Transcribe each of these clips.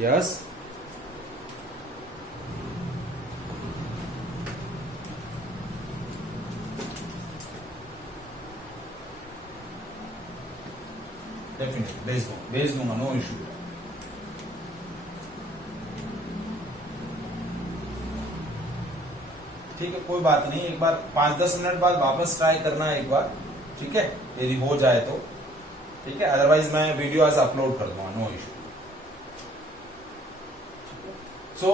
Yes, definitely भेज दूंगा, no issue. ठीक है, कोई बात नहीं, एक बार 5-10 मिनट बाद वापस ट्राई करना एक बार, ठीक है, यदि हो जाए तो ठीक है, अदरवाइज मैं वीडियो आज अपलोड कर दूंगा, no issue. So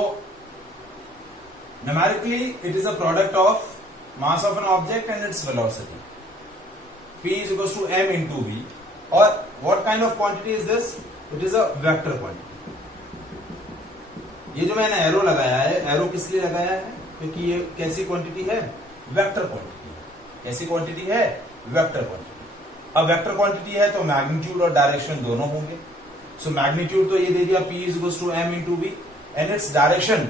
numerically it is a product of mass of an object and its velocity. P is equals to m into v, और what kind of quantity is this? It is a vector quantity. ये जो मैंने arrow लगाया है, arrow किस लिए लगाया है? क्योंकि ये कैसी क्वांटिटी है? वेक्टर क्वांटिटी है। कैसी क्वांटिटी है? Vector quantity. अब वेक्टर क्वांटिटी है तो मैग्नीट्यूड और डायरेक्शन दोनों होंगे। सो मैग्नीट्यूड तो ये दे दिया P is equals to m into v, and its direction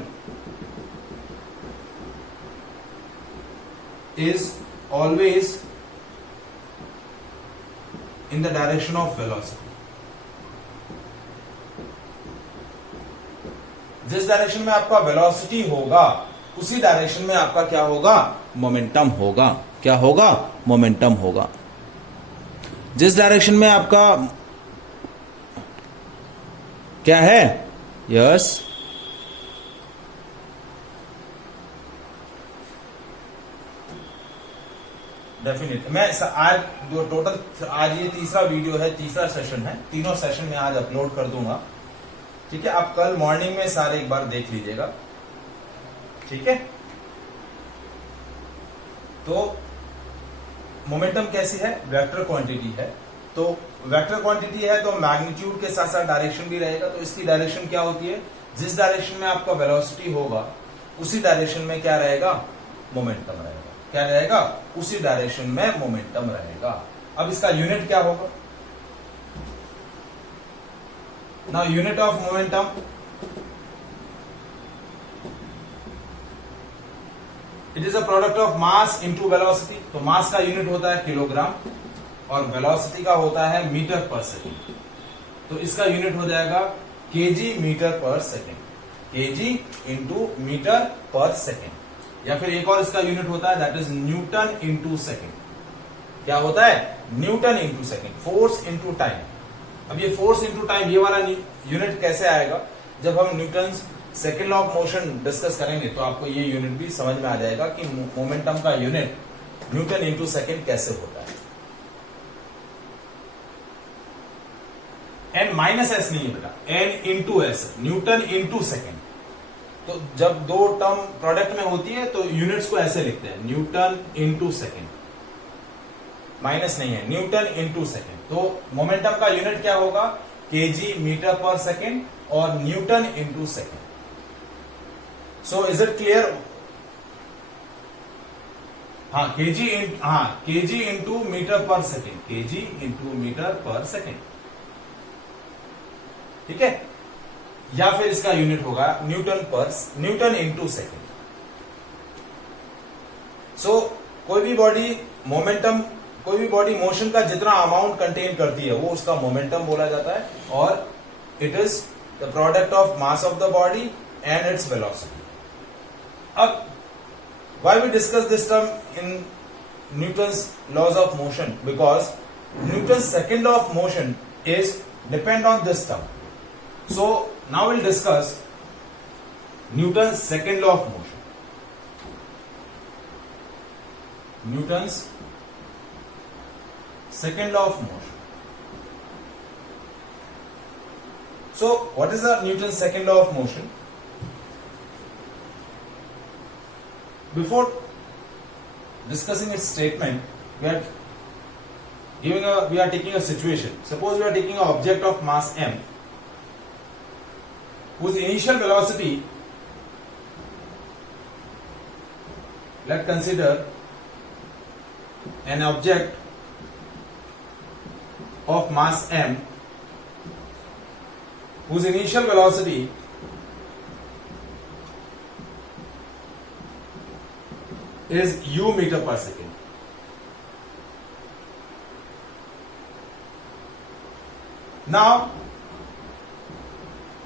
is always in the direction of velocity. जिस डायरेक्शन में आपका वेलोसिटी होगा उसी डायरेक्शन में आपका क्या होगा? मोमेंटम होगा। क्या होगा? मोमेंटम होगा। जिस डायरेक्शन में आपका क्या है? Yes, definitely. मैं आज जो टोटल आज ये तीसरा वीडियो है, तीसरा सेशन है, तीनों सेशन में आज अपलोड कर दूंगा, ठीक है। आप कल मॉर्निंग में सारे एक बार देख लीजिएगा, ठीक है। तो मोमेंटम कैसी है? वेक्टर क्वांटिटी है। तो वेक्टर क्वांटिटी है तो मैग्नीट्यूड के साथ साथ डायरेक्शन भी रहेगा। तो इसकी डायरेक्शन क्या होती है? जिस डायरेक्शन में आपका वेलोसिटी होगा उसी डायरेक्शन में क्या रहेगा? मोमेंटम रहेगा। क्या रहेगा? उसी डायरेक्शन में मोमेंटम रहेगा। अब इसका यूनिट क्या होगा? Now unit of momentum, it is a product of mass into velocity. तो मास का यूनिट होता है किलोग्राम और वेलोसिटी का होता है मीटर पर सेकेंड। तो इसका यूनिट हो जाएगा KG metre per second, KG into metre per second. या फिर एक और इसका यूनिट होता है that is Newton into second. क्या होता है? Newton into second, force into time. अब ये फोर्स इंटू टाइम ये वाला यूनिट कैसे आएगा? जब हम Newton second law of motion discuss करेंगे तो आपको ये यूनिट भी समझ में आ जाएगा कि मोमेंटम का यूनिट न्यूटन इंटू सेकेंड कैसे होता है। एन माइनस एस नहीं है बेटा, N into S, Newton into second. तो जब दो टर्म प्रोडक्ट में होती है तो यूनिट्स को ऐसे लिखते हैं, न्यूटन इंटू सेकेंड, माइनस नहीं है, न्यूटन इंटू सेकेंड। तो मोमेंटम का यूनिट क्या होगा? केजी मीटर पर सेकेंड और Newton into second. So is it clear? हाँ, KG into metre per second, KG into metre per second, ठीक है। या फिर इसका यूनिट होगा न्यूटन इंटू सेकेंड। सो कोई भी बॉडी मोशन का जितना अमाउंट कंटेन करती है वो उसका मोमेंटम बोला जाता है, और it is the product of mass of the body and its velocity. अब why we discuss this term in Newton's laws of motion? Because Newton's second law of motion is depend on this term. So now we'll discuss Newton's second law of motion. Newton's second law of motion. So what is the Newton's second law of motion? Before discussing its statement, we are taking a situation. Suppose we are taking an object of mass m whose initial velocity, let's consider an object of mass m whose initial velocity is u meter per second. Now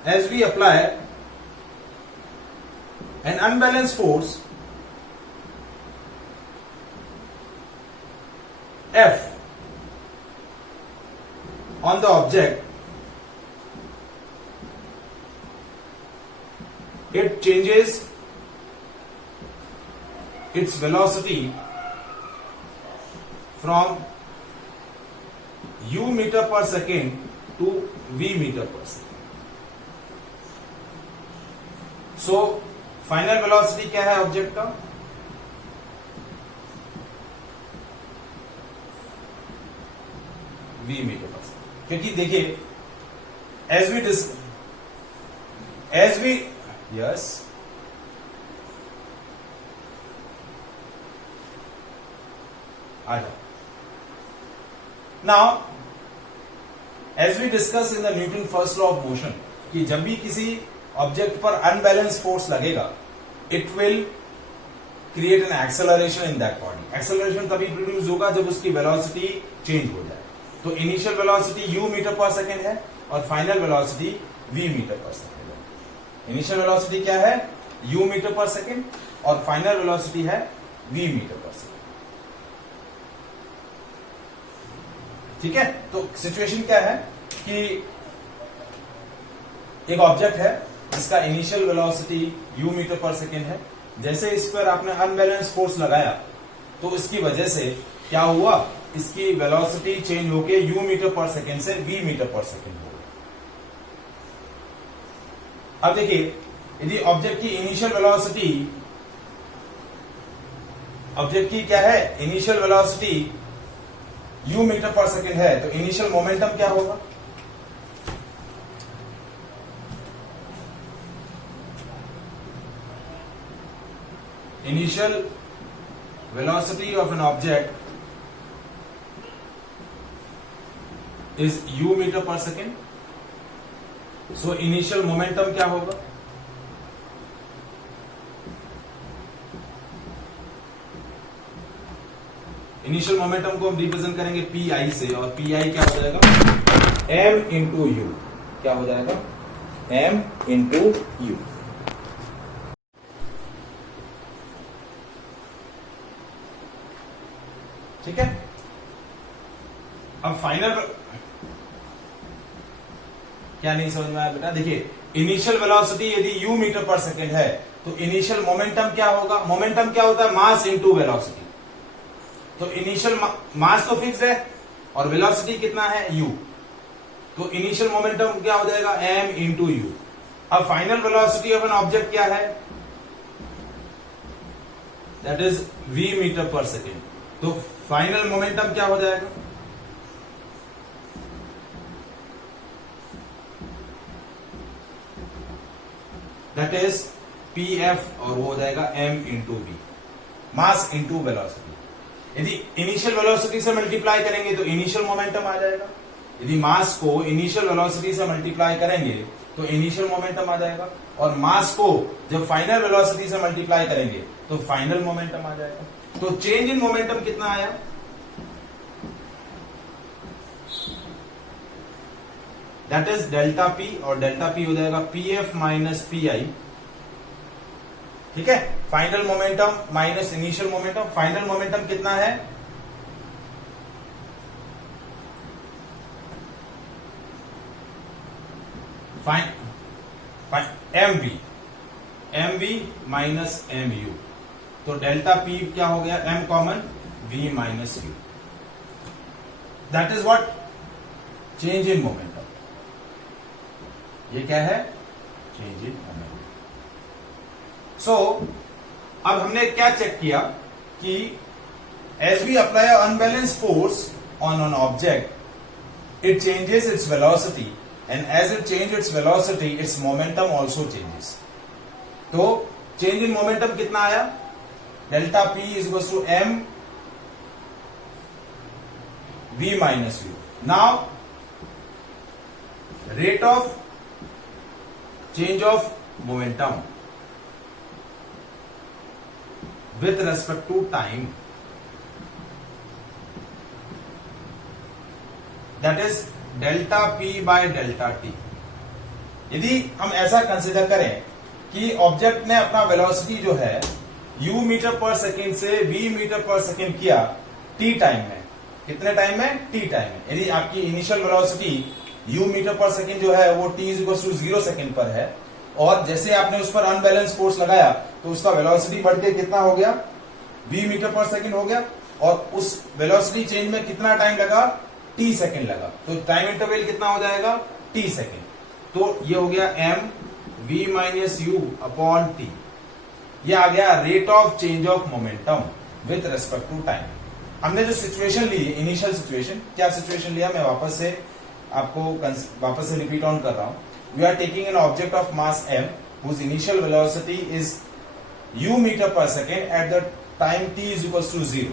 as we apply an unbalanced force F on the object, it changes its velocity from u meter per second to v meter per second. So final velocity क्या है object का? v metre per second. क्योंकि देखिए as we यस आ जाओ. Now as we discuss in the Newton first law of motion कि जब भी किसी ऑब्जेक्ट पर अनबैलेंस फोर्स लगेगा, it will create an acceleration in that body. Acceleration तभी प्रोड्यूस होगा जब उसकी वेलोसिटी चेंज हो जाए. तो initial velocity u metre per second है और final velocity v metre per second है. इनिशियल वेलोसिटी क्या है? u मीटर पर सेकेंड और फाइनल वेलोसिटी है v मीटर पर सेकेंड. ठीक है. तो सिचुएशन क्या है कि एक ऑब्जेक्ट है जिसका initial velocity u metre per second है. जैसे इस पर आपने अनबैलेंस फोर्स लगाया तो इसकी वजह से क्या हुआ, इसकी वेलोसिटी चेंज होके u मीटर पर सेकेंड से v मीटर पर सेकेंड हो गई. अब देखिए, यदि ऑब्जेक्ट की इनिशियल वेलोसिटी, ऑब्जेक्ट की क्या है, initial velocity u metre per second है, तो इनिशियल मोमेंटम क्या होगा? Initial velocity of an object is u meter per second. So initial momentum क्या होगा? इनिशियल मोमेंटम को हम रिप्रेजेंट करेंगे PI से, और PI क्या हो जाएगा? M into you. क्या हो जाएगा? M into you. ठीक है. अब फाइनल क्या नहीं समझ में आया बेटा? देखिए, इनिशियल वेलोसिटी यदि u मीटर पर सेकेंड है तो इनिशियल मोमेंटम क्या होगा? मोमेंटम क्या होता है? मास इंटू वेलोसिटी. तो इनिशियल मास तो फिक्स है और वेलोसिटी कितना है? u. तो इनिशियल मोमेंटम क्या हो जाएगा? m into you. अब final velocity of an object क्या है? That is v metre per second. तो फाइनल मोमेंटम क्या हो जाएगा? दैट इज pf, और वो हो जाएगा m into v. Mass into velocity. यदि इनिशियल वेलोसिटी से मल्टीप्लाई करेंगे तो इनिशियल मोमेंटम आ जाएगा. यदि मास को इनिशियल वेलोसिटी से मल्टीप्लाई करेंगे तो इनिशियल मोमेंटम आ जाएगा, और मास को जब फाइनल वेलोसिटी से मल्टीप्लाई करेंगे तो फाइनल मोमेंटम आ जाएगा. तो चेंज इन मोमेंटम कितना आया? दैट इज डेल्टा पी, और डेल्टा पी हो जाएगा pf माइनस PI. ठीक है. Final momentum minus initial momentum. Final momentum कितना है? mv minus mu. तो डेल्टा पी क्या हो गया? m common, v minus u. That is what? Change in momentum. ये क्या है? Change in momentum. सो अब हमने क्या चेक किया कि as we apply unbalance force on an object, it changes its velocity, and as it change its velocity, its momentum also changes. तो change in momentum कितना आया? Delta p is equal to m v minus u. Now rate of change of momentum with respect to time, that is delta p by delta t. यदि हम ऐसा consider करें कि object ने अपना velocity जो है u मीटर पर सेकेंड से v मीटर पर सेकेंड किया t टाइम में, कितने टाइम में? t टाइम में। यदि आपकी initial velocity u metre per second जो है वो t = 0 सेकेंड पर है और जैसे आपने उस पर अनबैलेंस फोर्स लगाया तो उसका वेलोसिटी बढ़ के कितना हो गया? v मीटर पर सेकेंड हो गया और उस वेलोसिटी चेंज में कितना टाइम लगा? t सेकेंड लगा। तो टाइम इंटरवल कितना हो जाएगा? t second. तो ये हो गया m v - u upon t। ये आ गया rate of change of momentum with respect to time. हमने जो सिचुएशन ली, इनिशियल सिचुएशन, क्या सिचुएशन लिया मैं वापस से रिपीट ऑन कर रहा हूं। We are taking an object of mass m whose initial velocity is u meter per second at the time t = 0.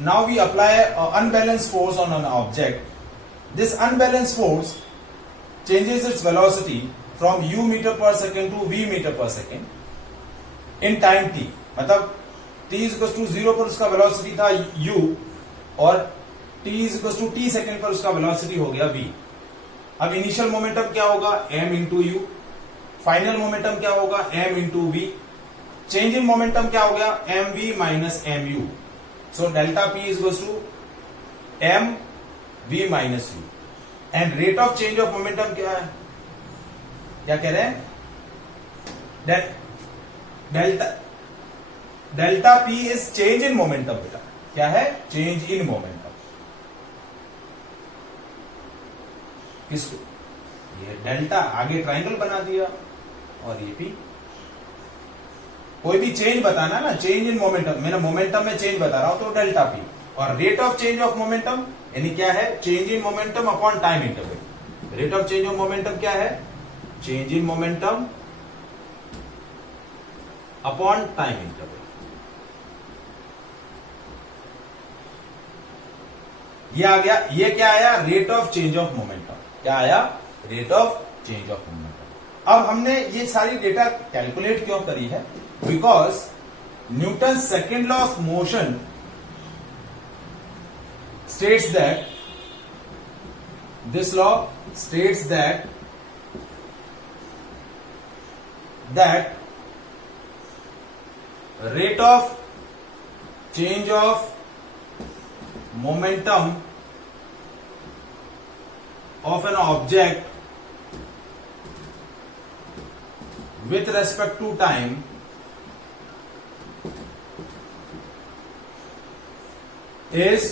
Now we apply an unbalanced force on an object. This unbalanced force changes its velocity from u meter per second to v meter per second in time t. मतलब t = 0 पर उसका velocity था u और t = t second पर उसका velocity हो गया v। अब इनिशियल मोमेंटम क्या होगा? m × u। फाइनल मोमेंटम क्या होगा? m × v। Change in momentum क्या हो गया? mv - mu। So delta p = mv - u। And rate of change of momentum क्या है? क्या कह रहे हैं? Delta p is change in momentum. बेटा क्या है? Change in momentum. किसको? ये डेल्टा आगे ट्राइंगल बना दिया और ये p। कोई भी चेंज बताना ना, चेंज इन मोमेंटम, मैंने मोमेंटम में चेंज बता रहा हूं तो डेल्टा p। और rate of change of momentum यानी क्या है? Change in momentum upon time interval. Rate of change of momentum क्या है? Change in momentum upon time interval. ये आ गया। ये क्या आया? Rate of change of momentum. क्या आया? Rate of change of momentum. अब हमने ये सारी डेटा कैलकुलेट क्यों करी है? Because Newton second law of motion states that this law states that rate of change of momentum of an object with respect to time is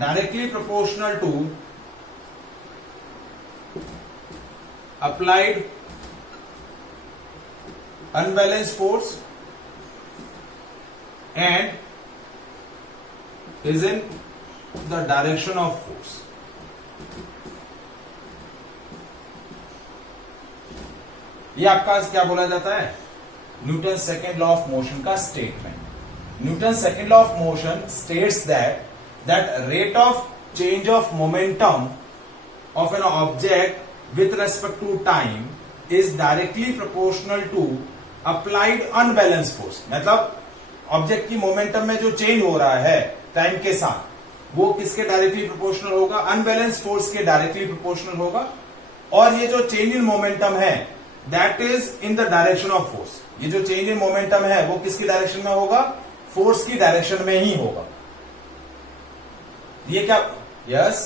directly proportional to applied unbalanced force and is in the direction of force. ये आपका क्या बोला जाता है? Newton second law of motion का statement. Newton second law of motion states that rate of change of momentum of an object with respect to time is directly proportional to applied unbalanced force। मतलब object की momentum में जो change हो रहा है time के साथ वो किसके डायरेक्टली प्रोपोर्शनल होगा? अनबैलेंस फोर्स के डायरेक्टली प्रोपोर्शनल होगा। और ये जो चेंज इन मोमेंटम है that is in the direction of force. ये जो चेंज इन मोमेंटम है वो किसकी डायरेक्शन में होगा? फोर्स की डायरेक्शन में ही होगा। ये क्या? यस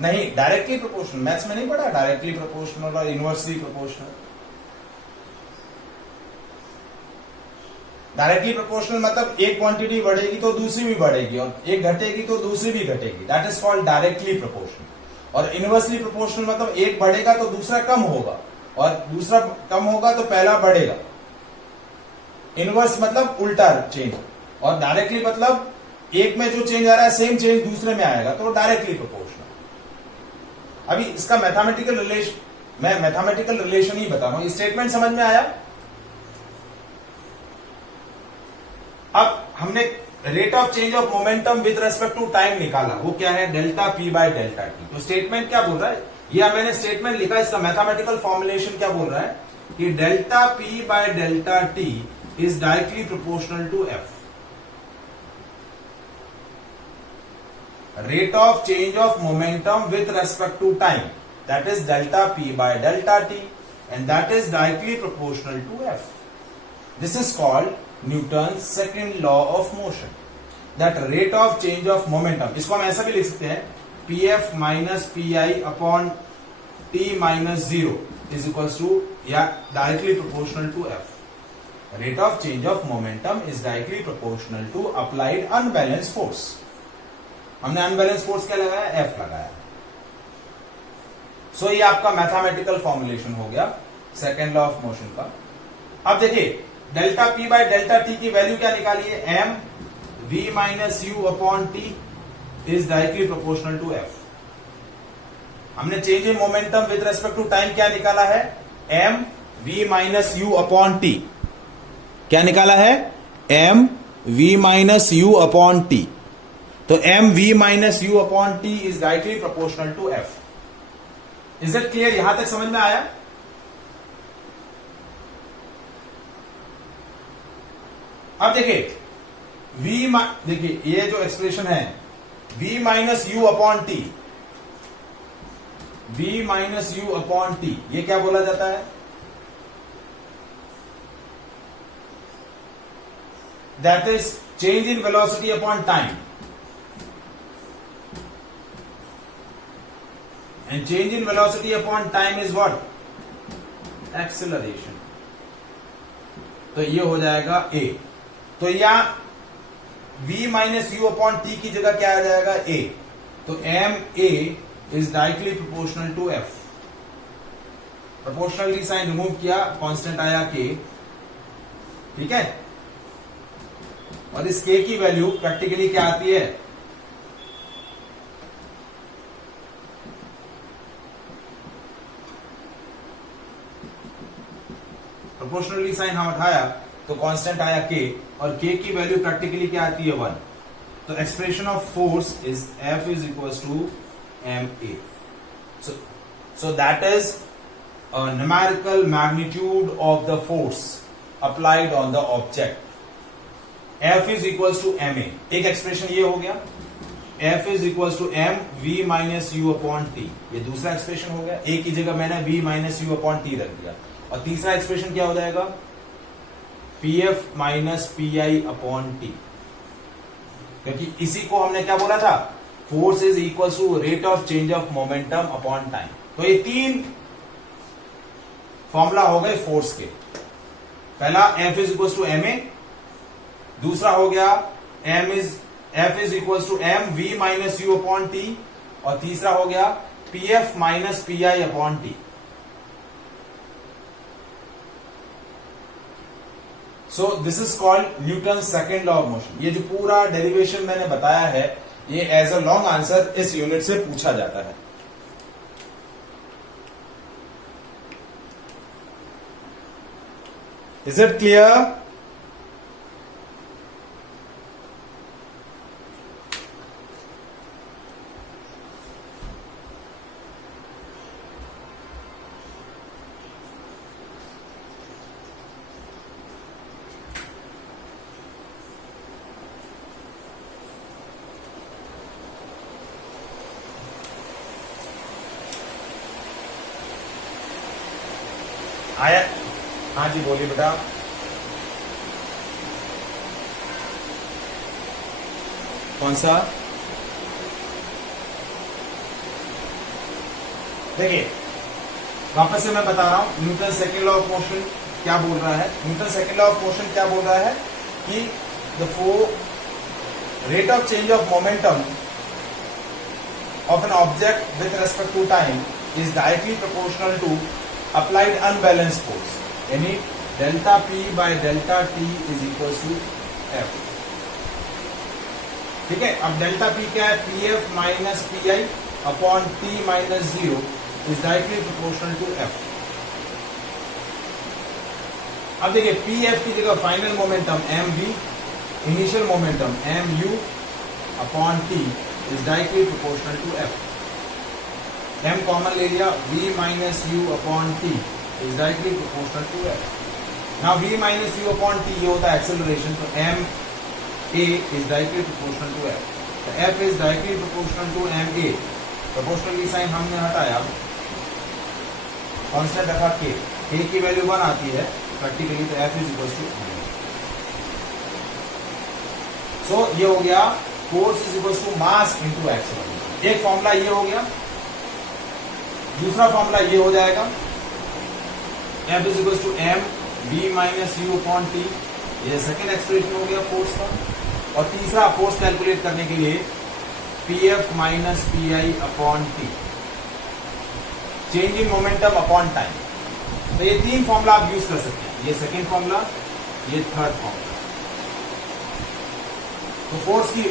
नहीं, डायरेक्टली प्रोपोर्शनल। मैथ्स में नहीं पढ़ा डायरेक्टली प्रोपोर्शनल और इनवर्सली प्रोपोर्शनल। डायरेक्टली प्रोपोर्शनल मतलब एक क्वांटिटी बढ़ेगी तो दूसरी भी बढ़ेगी और एक घटेगी तो दूसरी भी घटेगी। That is called directly proportional. और इनवर्सली प्रोपोर्शनल मतलब एक बढ़ेगा तो दूसरा कम होगा और दूसरा कम होगा तो पहला बढ़ेगा। इनवर्स मतलब उल्टा चेंज और डायरेक्टली मतलब एक में जो चेंज आ रहा है सेम चेंज दूसरे में आएगा तो डायरेक्टली प्रोपोर्शनल। अभी इसका मैथमेटिकल रिलेशन ही बता रहा हूं। स्टेटमेंट समझ में आया? अब हमने rate of change of momentum with respect to time निकाला, वो क्या है? Delta p by delta t. तो स्टेटमेंट क्या बोल रहा है? ये मैंने स्टेटमेंट लिखा, इसका मैथमेटिकल फॉर्मुलेशन क्या बोल रहा है कि delta p by delta t is directly proportional to F. rate of change of momentum with respect to time, that is delta P by delta T, and that is directly proportional to F. This is called Newton's second law of motion. That rate of change of momentum, इसको हम ऐसा भी लिख सकते हैं, Pf minus Pi upon T minus 0 is equals to, या directly proportional to F. Rate of change of momentum is directly proportional to applied unbalanced force. हमने unbalanced force क्या लगाया? F लगाया. So ये आपका मैथमेटिकल फॉर्मुलेशन हो गया second law of motion का. अब देखिए delta P by delta T की वैल्यू क्या निकाली है? M V minus U upon T is directly proportional to F. हमने change in momentum with respect to time क्या निकाला है? M V minus U upon T. क्या निकाला है? M V minus U upon T. तो M V minus U upon T is directly proportional to F. Is it clear? यहां तक समझ में आया? अब देखिए देखिए ये जो एक्सप्रेशन है V minus U upon T, V minus U upon T, ये क्या बोला जाता है? That is change in velocity upon time. And change in velocity upon time is what? Acceleration. तो ये हो जाएगा A. तो यहां V minus U upon T की जगह क्या आ जाएगा? A. तो M A is directly proportional to F. Proportionally sign remove किया, कांस्टेंट आया K. ठीक है. और इस K की वैल्यू प्रैक्टिकली क्या आती है? प्रोपोर्शनली साइन हम उठाया तो कांस्टेंट आया K, और K की वैल्यू प्रैक्टिकली क्या आती है? 1. तो expression of force is F is equals to ma. So that is a numerical magnitude of the force applied on the object. F is equals to ma. एक expression ये हो गया, F is equals to m v minus u upon t. ये दूसरा expression हो गया. A की जगह मैंने v minus u upon t रख दिया. और तीसरा एक्सप्रेशन क्या हो जाएगा? Pf minus Pi upon t. क्योंकि इसी को हमने क्या बोला था? Force is equal to rate of change of momentum upon time. तो ये 3 फॉर्मूला हो गए फोर्स के. पहला F is equal to ma, दूसरा हो गया F is equal to m v minus u upon t, और तीसरा हो गया Pf minus Pi upon t. So this is called Newton second law of motion. ये जो पूरा डेरिवेशन मैंने बताया है, ये एज अ लॉन्ग आंसर इस यूनिट से पूछा जाता है. Is it clear? आया? हाँ जी बोलिए बेटा. कौन सा? देखिए वापस से मैं बता रहा हूं, Newton second law of motion क्या बोल रहा है. Newton second law of motion क्या बोल रहा है कि the rate of change of momentum of an object with respect to time is directly proportional to applied unbalanced force, यानी delta P by delta T is equals to F. ठीक है. अब delta P क्या है? Pf minus Pi upon T minus 0 is directly proportional to F. अब देखिए Pf की जगह final momentum mv, initial momentum mu upon T is directly proportional to F. m common ले लिया, v minus u upon t is directly proportional to f. Now v minus u upon t ये होता है acceleration, तो m a is directly proportional to f. F is directly proportional to ma। Proportionally sign हमने हटाया, constant रखा k की value 1 आती है प्रैक्टिकली, तो F is equal to. So ये हो गया force is equal to mass into acceleration. एक फॉर्मूला ये हो गया। दूसरा फॉर्मूला ये हो जाएगा F is equal to m v minus u upon t। ये सेकेंड एक्सप्रेशन हो गया फोर्स का। और तीसरा फोर्स कैलकुलेट करने के लिए pf minus pi upon t, change in momentum upon time. तो ये तीन फॉर्मूला आप यूज कर सकते हैं, ये सेकेंड फॉर्मूला, ये थर्ड फॉर्मूला। तो फोर्स की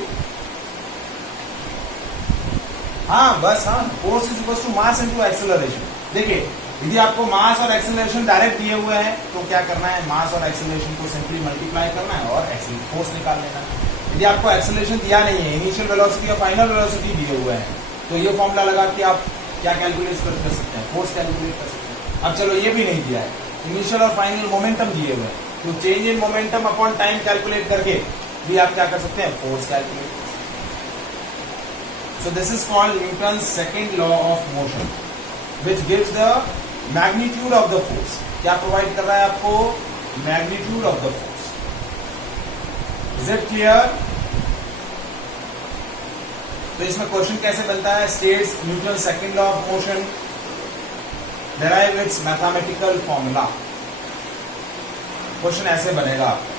force is equal to mass into acceleration. देखिए यदि आपको मास और एक्सेलरेशन डायरेक्ट दिए हुए हैं तो क्या करना है, मास और एक्सेलरेशन को सिंपली मल्टीप्लाई करना है और फोर्स निकाल लेना है। यदि आपको एक्सेलरेशन दिया नहीं है, इनिशियल वेलोसिटी और फाइनल वेलोसिटी दिए हुए हैं, तो ये फॉर्मूला लगा के आप क्या कैलकुलेट कर सकते हैं, फोर्स कैलकुलेट कर सकते हैं। अब चलो ये भी नहीं दिया है, इनिशियल और फाइनल मोमेंटम दिए हुए हैं, तो change in momentum upon time calculate करके भी आप क्या कर सकते हैं, force calculate. So this is called Newton second law of motion which gives the magnitude of the force. क्या प्रोवाइड कर रहा है आपको, magnitude of the force. Is it clear? तो इसमें क्वेश्चन कैसे बनता है, states Newton second law of motion, derive it's mathematical formula. Question ऐसे बनेगा आपका।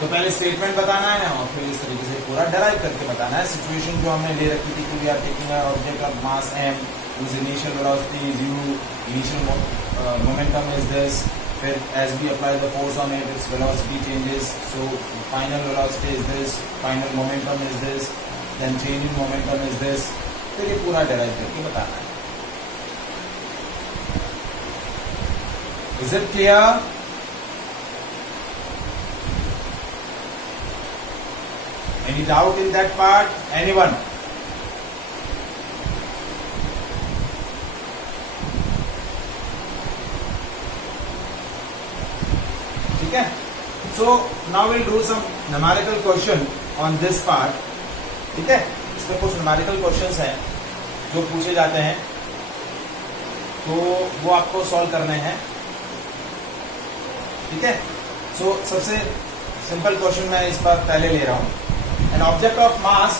तो पहले स्टेटमेंट बताना है और फिर इस तरीके से पूरा डेराइव करके बताना है। सिचुएशन जो हमने ले रखी थी, we are taking a object of mass m, whose initial velocity is u, initial momentum is this, फिर as we apply the force on it, its velocity changes, so final velocity is this, final momentum is this, then change in momentum is this। फिर ये पूरा derive करके बताना है। Is it clear? Any doubt in that part? Anyone? ठीक है? So now we'll do some numerical question on this part. ठीक है? इसमें कुछ numerical questions हैं जो पूछे जाते हैं, तो वो आपको सॉल्व करने हैं। ठीक है? So सबसे सिंपल क्वेश्चन मैं इस बार पहले ले रहा हूं। An object of mass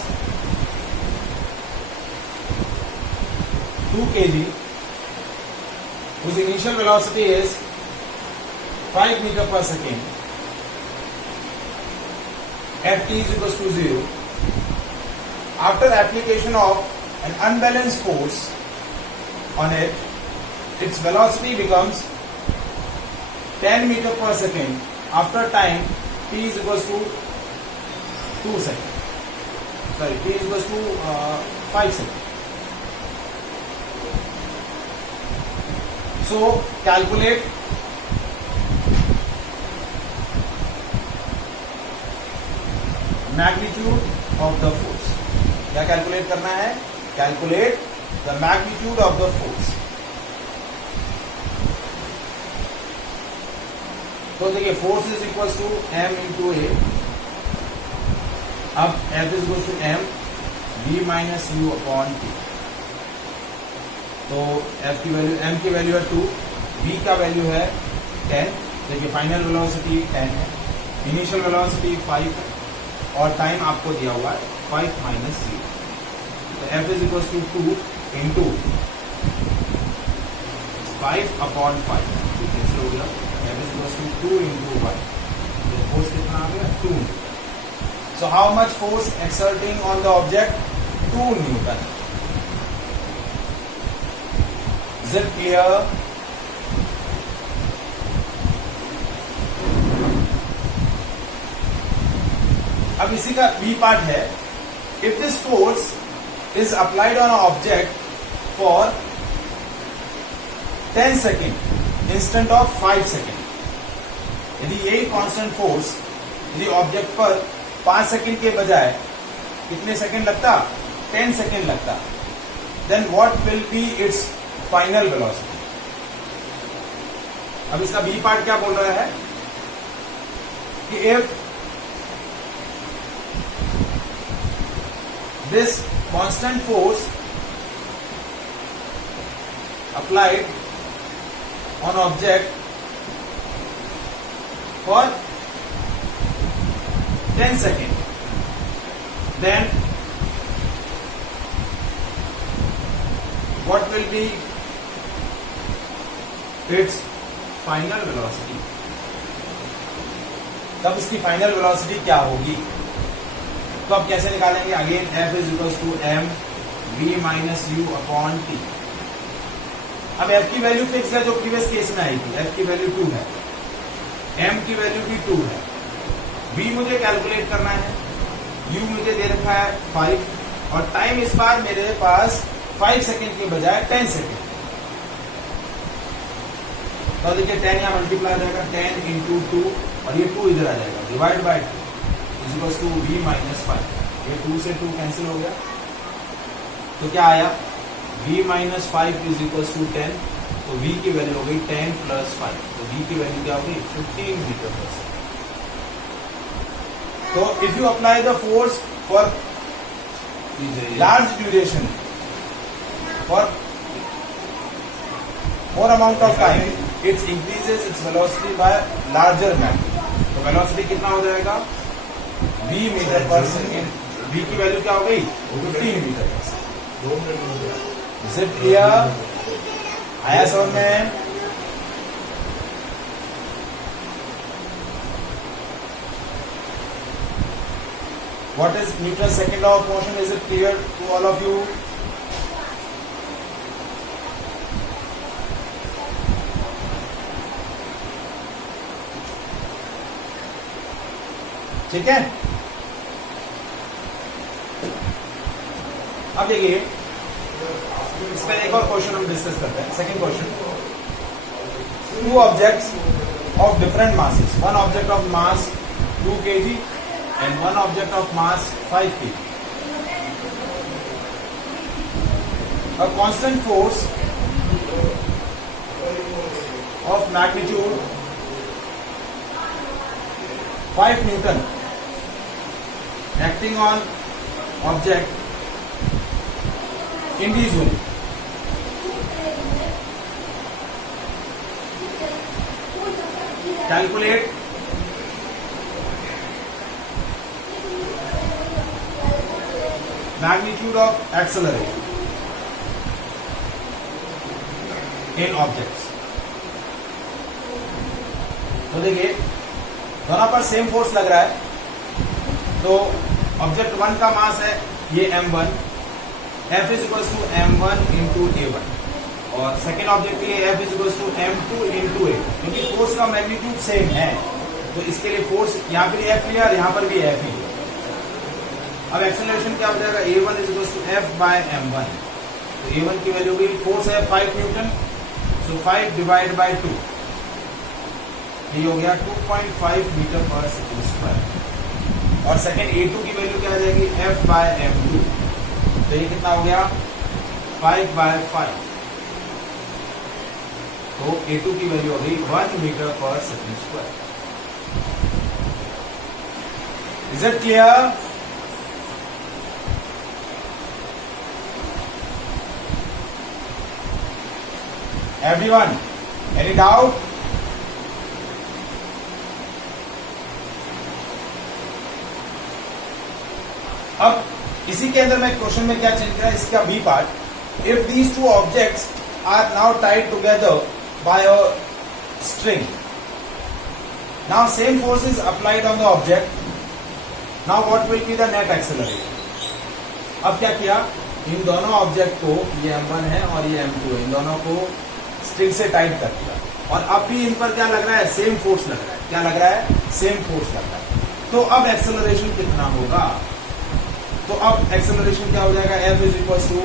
2 kg whose initial velocity is 5 meter per second at t is equals to 0, after application of an unbalanced force on it, its velocity becomes 10 meter per second after time t is equals to 2 seconds. Sorry, t is equals to 5 seconds. So calculate magnitude of the force। क्या calculate करना है, calculate the magnitude of the force. तो देखिए force is equal to m into ए। अब F is equal to m v minus u upon t। तो F की value, m की value है 2, v का वैल्यू है 10। देखिए फाइनल वेलोसिटी 10 है, इनिशियल वेलोसिटी 5 है और टाइम आपको दिया हुआ है 5 माइनस 0। तो F is equal to 2 into 5 upon 5, cancel हो गया। F is equal to 2 into 1, तो फोर्स कितना आ गया, 2। So how much force exerting on the object? 2 Newton. Is it clear? अब इसी का B part है, if this force is applied on an object for 10 seconds instead of 5 seconds, यदि यही constant force यदि ऑब्जेक्ट पर 5 सेकंड के बजाय कितने सेकंड लगता, 10 सेकंड लगता, then what will be its final velocity. अब इसका बी पार्ट क्या बोल रहा है कि if this constant force applied on object for 10 seconds, then what will be its final velocity? तब इसकी फाइनल वेलोसिटी क्या होगी? तो अब कैसे निकालेंगे? Again F is equal to m v minus u upon t. अब F की वैल्यू फिक्स है जो प्रीवियस केस में आई थी, F की वैल्यू 2 है, M की वैल्यू भी 2 है, V मुझे कैलकुलेट करना है, U मुझे दे रखा है 5 और टाइम इस बार मेरे पास 5 सेकेंड के बजाय 10 सेकेंड। तो देखिए 10 यहां मल्टीप्लाई हो जाएगा, 10 इंटू 2 और ये 2 इधर आ जाएगा, divide by 2 is equal to V minus 5। ये 2 से 2 कैंसिल हो गया, तो क्या आया? V minus 5 is equal to 10, तो V की वैल्यू हो गई 10 प्लस 5, तो V की वैल्यू क्या होगी? 15 मीटर पर सेकेंड। तो if you apply the force for large duration for more amount of time, it increases its velocity by larger magnitude। तो वेलोसिटी कितना हो जाएगा? v metre per second. v की value क्या हो गई? 15 metre per second. Is it clear? आया समझ में? What is Newton's second law of motion? Is it clear to all of you? ठीक है। अब देखिए इस पर एक और क्वेश्चन हम डिस्कस करते हैं। Second question, two objects of different masses, one object of mass 2 kg and one object of mass 5 kg. A constant force of magnitude 5 Newton acting on object individually calculate magnitude of acceleration in objects। तो देखिए दोनों पर same force लग रहा है, तो object 1 का मास है ये m1, F is equal to m1 into a1 और सेकेंड ऑब्जेक्ट के लिए F is equal to m2 into a, क्योंकि फोर्स का मैग्नीट्यूड सेम है तो इसके लिए फोर्स यहाँ पर F लिया और यहाँ पर भी F ही है। अब एक्सेलरेशन क्या हो जाएगा? a1 is equal to F by m1, तो a1 की वैल्यू भी फोर्स है 5 न्यूटन, सो 5 डिवाइड बाय 2, ये हो गया 2.5 मीटर पर सेकेंड स्क्वायर। और सेकेंड a2 की वैल्यू क्या आ जाएगी? F बाय m2, तो ये कितना हो गया? 5 बाय 5, तो a2 की वैल्यू हो गई 1 metre per second square. Is it clear? Everyone, any doubt? अब इसी के अंदर मैं क्वेश्चन में क्या चेंज किया, इसका B part, if these two objects are now tied together by a string, now same force is applied on the object, now what will be the net acceleration. अब क्या किया, इन दोनों ऑब्जेक्ट को, ये m1 है और ये m2 है, इन दोनों को स्ट्रिंग से टाइट कर दिया और अब भी इन पर क्या लग रहा है? सेम फोर्स लग रहा है। क्या लग रहा है? सेम फोर्स लग रहा है। तो अब एक्सेलरेशन कितना होगा? तो अब एक्सेलरेशन क्या हो जाएगा? F is equal to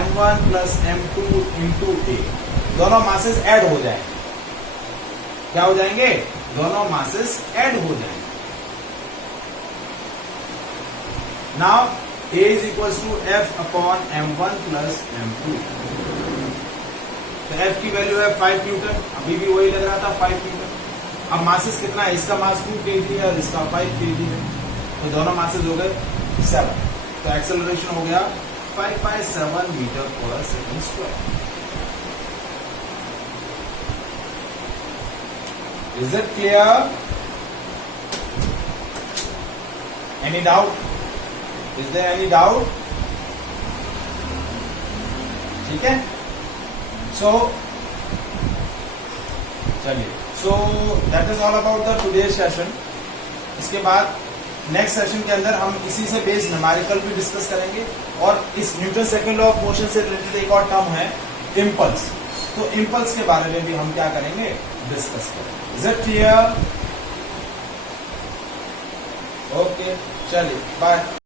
m1 plus m2 into a, दोनों मासेस ऐड हो जाएंगे। क्या हो जाएंगे? दोनों मासेस ऐड हो जाएंगे। Now a is equal to F upon m1 plus m2, तो F की वैल्यू है 5 न्यूटन, अभी भी वही लग रहा था 5 न्यूटन। अब मासेस कितना है? इसका मास 2 kg है और इसका 5 kg है, तो दोनों मासेस हो गए 7। तो एक्सेलरेशन हो गया 5.7 मीटर पर second square. Is it clear? Any doubt? Is there any doubt? ठीक है, सो चलिए, so that is all about the today session. इसके बाद नेक्स्ट सेशन के अंदर हम इसी से बेस्ड न्यूमेरिकल भी डिस्कस करेंगे, और इस Newton second law of motion से रिलेटेड एक और टर्म है इम्पल्स, तो इम्पल्स के बारे में भी हम क्या करेंगे, डिस्कस करेंगे। Is it clear? ओके, चलिए बाय।